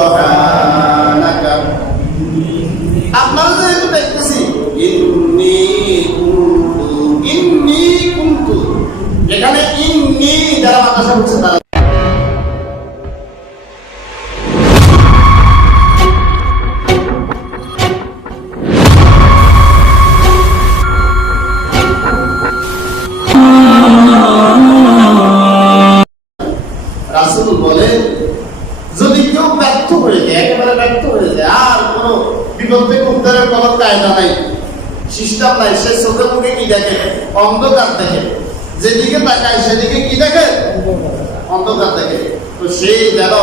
সুবহানাকা। আপনারা যে একটু দেখতেছি। ইন্নি কুনতু ইন্নি কুনতু। এখানে ইন্নি যারা মাদ্রাসা হচ্ছে তারা। যায় ব্যর্থ হয়ে যায় আর কোনো বিপদ উদ্ধারের কোনো কায়দা নাই। সিস্টেম নাই। সে চোখে মুখে কি দেখে? অন্ধকার দেখে। যেদিকে তাকায়, সেদিকে কি দেখে? অন্ধকার দেখে। তো সেই যেন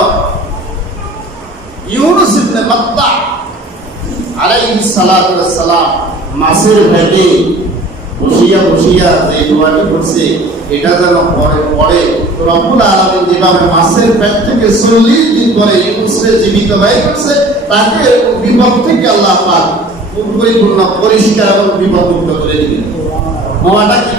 ইউনুস ইবনে মাত্তা আলাইহিস সালাতু ওয়াস সালাম মাছের ভেবে বসিয়া বসিয়া যে দোয়াটি করছে এটা যেন পরে পরে রব্বুল আলামিন যেভাবে মাসের পেট থেকে চল্লিশ দিন পরে ইউনুসকে জীবিত হয়ে করছে, তাকে বিপদ থেকে আল্লাহ পাক পরিপূর্ণ পরিষ্কার এবং বিপদ মুক্ত করে দিবেন। মোয়াটা কি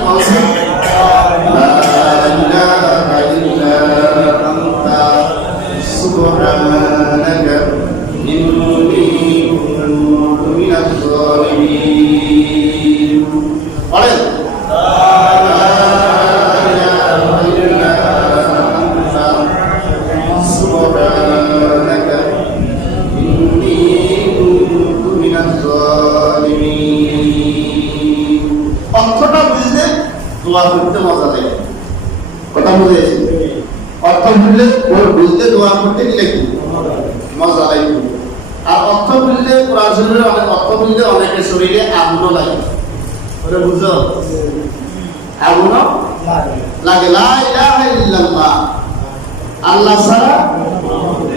দোয়া করতে মজা লাগে কথা বুঝেছি? অর্থ বুঝলে ওর বুঝতে দোয়া করতে গেলে কি? মজা লাগে আর অর্থ বুঝলে, কোরআন শরীরে অনেক অর্থ বুঝলে অনেকের শরীরে আগুন লাগে। ওটা বুঝো আগুন লাগে। লা ইলাহা ইল্লাল্লাহ। আল্লাহ ছাড়া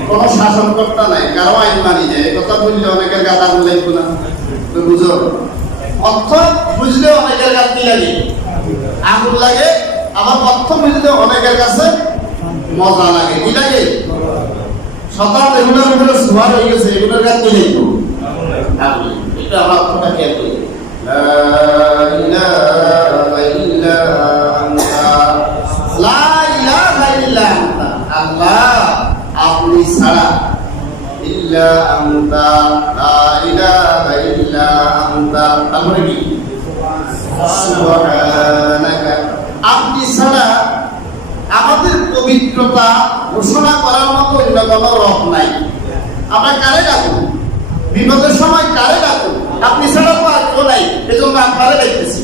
কোন শাসনকর্তা নাই, কারও আইন মানি যায় এই কথা বুঝলে অনেকের গাদা বললে না। বুঝো অর্থ বুঝলে অনেকের কি লাগে আগুন লাগে আবার অর্থ বুঝলে অনেকের কাছে মজা লাগে। কি লাগে? শতাব্দ এগুলোর সুহার হয়ে গেছে এগুলোর কাছে আগুন এটা আমার অর্থটা কি করি লা ইলাহা লা ইলাহা ইল্লা আনতা। আল্লাহ আপনি ছাড়া ইল্লা আনতা। লা ইলাহা ইল্লা আনতা। তারপরে কি আপনি ছাড়া আমাদের পবিত্রতা ঘোষণা করার মতো অন্য কোনো রব নাই। আমরা কারে ডাকুন বিপদের সময় কারে ডাকুন আপনি ছাড়া তো আর কেউ নাই, এজন্য আপনারা দেখতেছি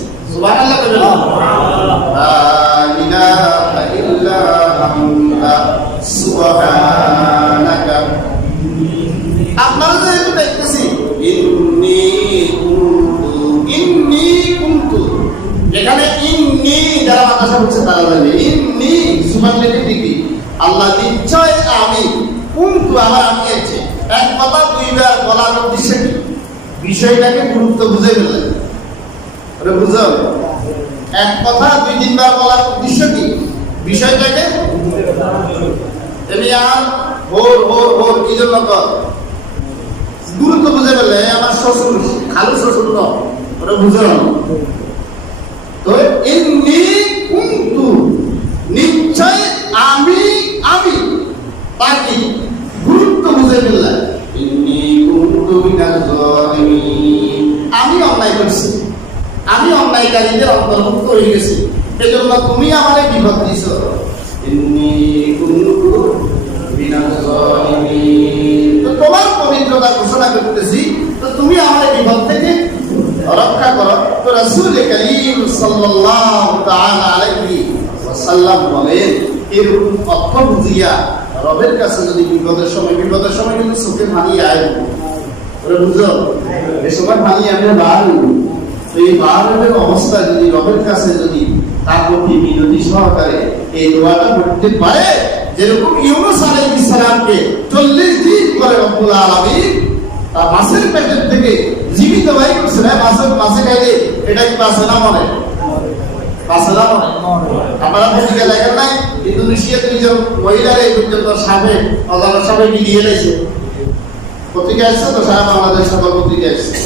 দেখতেছি ইন্নি এখানে ইন্নি যারা মাদ্রাসা হচ্ছে তারা জানে বিষয়টাকে গুরুত্ব বুঝে ফেললেন। বুঝো। এক কথা দুই তিনবার বলার উদ্দেশ্য কি? বিষয়টাকে এমনি গুরুত্ব বুঝে ফেললে আমার শ্বশুর, খালু শ্বশুর ন ওটা বুঝে। তো ইন্নি তাকে গুরুত্ব বুঝে ফেললে। ইন্নি কুন্তু মিনাল জালিমিন আমি অন্যায় করছি। আমি অন্যায়কারীদের অন্তর্ভুক্ত হয়ে গেছি। এজন্য তুমি আমারে বিপদ দিছ। তোমার পবিত্রতা ঘোষণা করতেছি তো তুমি আমার বিপদ থেকে রক্ষা করো। তো রাসূল করিম সাল্লাল্লাহু তাআলা আলাইহি ওয়াসাল্লাম বলেন এরকম অর্থ বুঝিয়া রবের কাছে যদি বিপদের সময় বিপদের সময় কিন্তু চোখে পানি আয়। ওরা বুঝো? এই সময় পানি আমরা বার তো এই বারের অবস্থা যদি রবের কাছে যদি তার প্রতি বিনতি সহকারে এই দোয়াটা করতে পারে, যেরকম ইউনুস আলাইহিস সালামকে 40 দিন পরে রব্বুল আলামিন তার মাছের পেটের থেকে জীবিত বাই করছে। না মাছের মাছে খাইলে এটা কি মাছে না মনে মাছে না মনে আপনারা পত্রিকা দেখেন নাই, ইন্দোনেশিয়াতে নিজের মহিলারা এই পর্যন্ত সাপে অজানা সাপে মিলিয়ে দিয়েছে পত্রিকা আসছে তো সারা বাংলাদেশ সকল পত্রিকা আসছে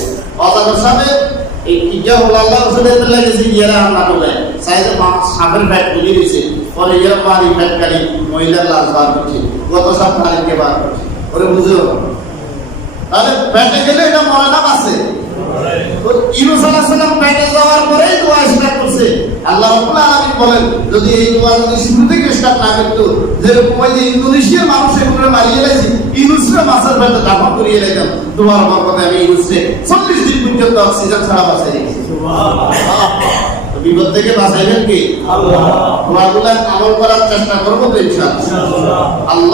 অজানা সাপে এই ইয়া হল আল্লাহ রসুলের লাগেছে ইয়ারা হামলা করলে। সাইজে সাপের ব্যাট গুলি মহিলার লাশ বার করছে। গত সপ্তাহে বার করছে। ওরে বুঝে তাহলে পেটে গেলে এটা মরে না বাঁচে তো ইউনুস আলাইহিস সালাম পেটে যাওয়ার পরেই দোয়া করছে। আল্লাহ রাব্বুল আলামিন বলেন যদি এই দোয়া যদি শুরু থেকে স্টার্ট না করতো যেরকম ওই যে ইন্দোনেশিয়ার মানুষ এগুলো মারিয়ে ইউনুসরা মাছের পেটে করিয়ে রেখেন তোমার বরকতে আমি ইউনুসে চল্লিশ দিন পর্যন্ত অক্সিজেন ছাড়া বাঁচাই রেখেছি বিপদ থেকে বাঁচাইবেন কি? আল্লাহ। আমল করার চেষ্টা করব তো ইনশাআল্লাহ। আল্লাহ